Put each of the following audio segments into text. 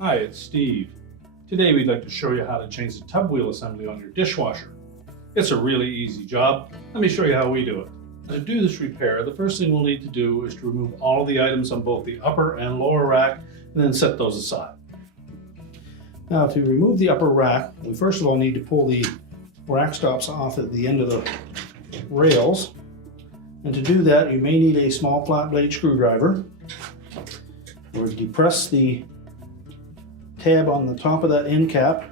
Hi, it's Steve. Today we'd like to show you how to change the tub wheel assembly on your dishwasher. It's a really easy job. Let me show you how we do it. Now, to do this repair, the first thing we'll need to do is to remove all of the items on both the upper and lower rack and then set those aside. Now to remove the upper rack, we first of all need to pull the rack stops off at the end of the rails. And to do that, you may need a small flat blade screwdriver. Or depress the tab on the top of that end cap.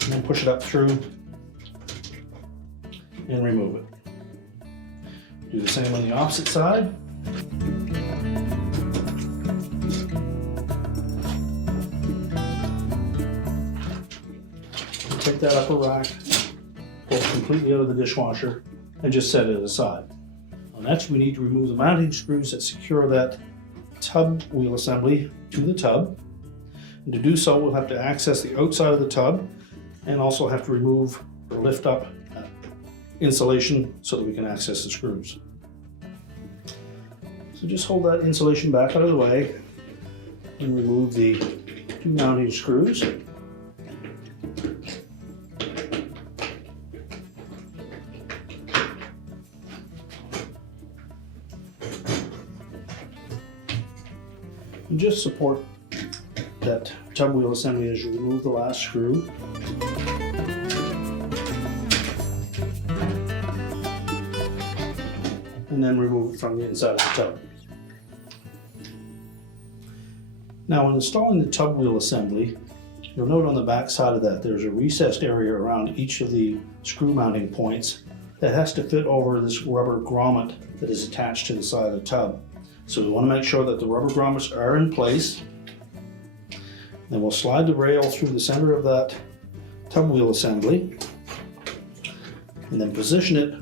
And then push it up through and remove it. Do the same on the opposite side. Take that upper rack, pull it completely out of the dishwasher, and just set it aside. Well, next we need to remove the mounting screws that secure that tub wheel assembly to the tub. And to do so, we'll have to access the outside of the tub and also have to remove or lift up insulation so that we can access the screws. So just hold that insulation back out of the way and remove the two mounting screws. And just support that tub wheel assembly as you remove the last screw. And then remove it from the inside of the tub. Now when installing the tub wheel assembly, you'll note on the back side of that there's a recessed area around each of the screw mounting points that has to fit over this rubber grommet that is attached to the side of the tub. So we want to make sure that the rubber grommets are in place. Then we'll slide the rail through the center of that tub wheel assembly and then position it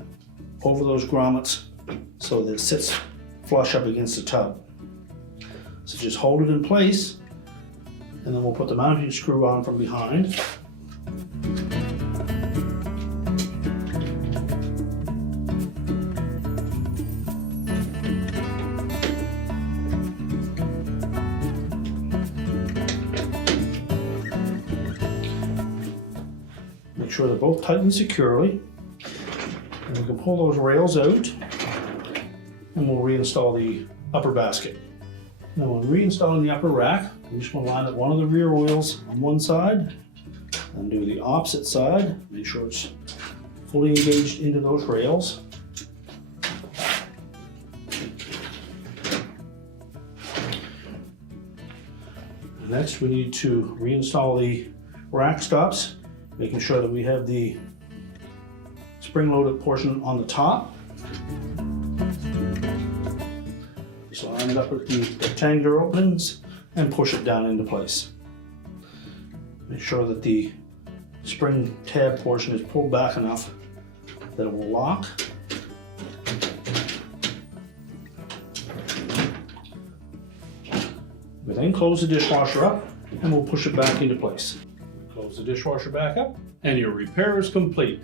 over those grommets so that it sits flush up against the tub. So just hold it in place and then we'll put the mounting screw on from behind. Make sure they're both tightened securely. And we can pull those rails out and we'll reinstall the upper basket. Now when reinstalling the upper rack, we just want to line up one of the rear wheels on one side and do the opposite side. Make sure it's fully engaged into those rails. Next we need to reinstall the rack stops, making sure that we have the spring-loaded portion on the top. Just line it up with the rectangular openings and push it down into place. Make sure that the spring tab portion is pulled back enough that it will lock. We then close the dishwasher up and we'll push it back into place. Close the dishwasher back up and your repair is complete.